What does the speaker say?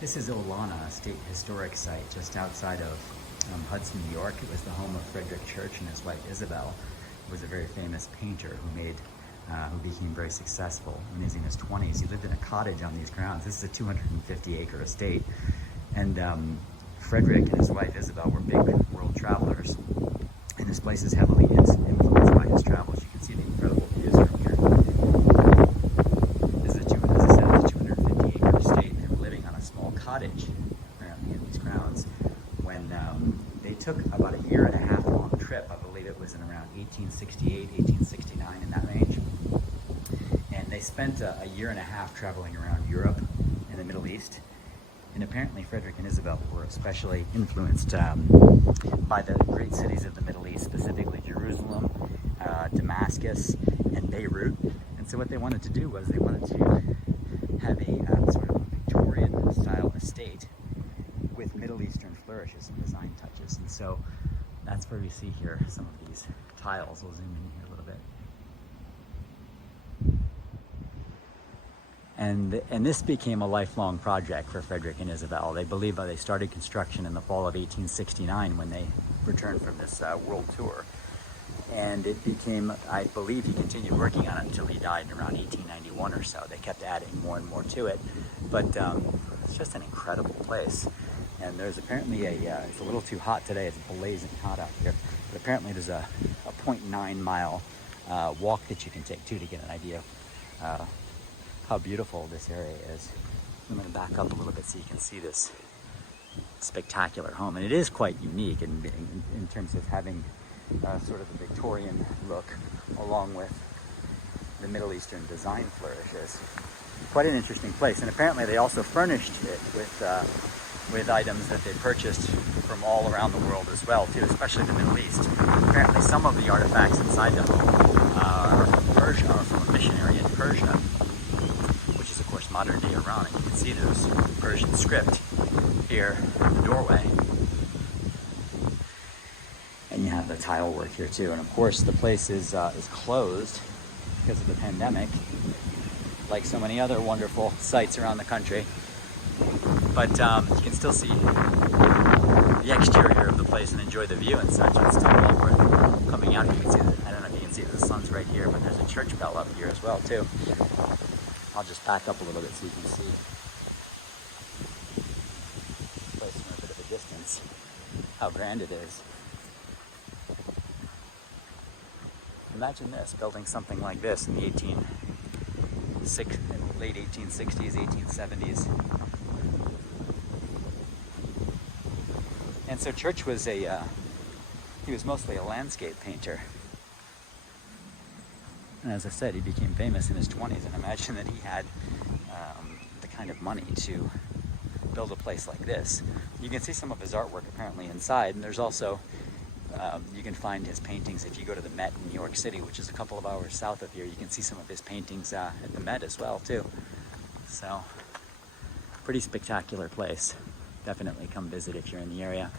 This is Olana, a state historic site just outside of Hudson, New York. It was the home of Fredric Church and his wife Isabel, who was a very famous painter who became very successful when he was in his 20s. He lived in a cottage on these grounds. This is a 250-acre estate. And Fredric and his wife Isabel were big world travelers. And this place is heavily influenced by his travels. You can see the incredible views from here. This is, as I said, it's a 250-acre estate. They were living on a small cottage around in these grounds when they took about a year and a half long trip. I believe it was in around 1868, 1869, in that range. And they spent a year and a half traveling around Europe and the Middle East. And apparently Fredric and Isabel were especially influenced by the great cities of the Middle East, specifically Jerusalem, Damascus, and Beirut. And so what they wanted to do was they wanted to have a sort of Victorian style estate with Middle Eastern flourishes and design touches. And so that's where we see here some of these tiles. We'll zoom in here a little bit. And this became a lifelong project for Fredric and Isabel. They believe they started construction in the fall of 1869 when they returned from this world tour. And it became, I believe he continued working on it until he died in around 1891 or so. They kept adding more and more to it. But it's just an incredible place. And there's apparently it's a little too hot today. It's blazing hot out here. But apparently there's a 0.9 mile walk that you can take too to get an idea of how beautiful this area is. I'm going to back up a little bit so you can see this spectacular home. And it is quite unique in terms of having sort of a Victorian look along with the Middle Eastern design flourishes. Quite an interesting place. And apparently they also furnished it with items that they purchased from all around the world as well too, especially the Middle East. Apparently some of the artifacts inside the home are from Persia, or from a missionary in Persia, which is of course modern day Iran. And you can see there's Persian script here in the doorway. And you have the tile work here too. And of course the place is closed because of the pandemic, like so many other wonderful sites around the country. But you can still see the exterior of the place and enjoy the view and such. It's still well worth coming out. You can see I don't know if you can see the sun's right here, but there's a church bell up here as well too. I'll just back up a little bit so you can see the place from a bit of a distance, how grand it is. Imagine this, building something like this in the late 1860s, 1870s. And so Church was he was mostly a landscape painter. And as I said, he became famous in his 20s, and imagine that he had the kind of money to build a place like this. You can see some of his artwork apparently inside, and there's also, you can find his paintings if you go to the Met in New York City, which is a couple of hours south of here. You can see some of his paintings at the Met as well too. So, pretty spectacular place. Definitely come visit if you're in the area.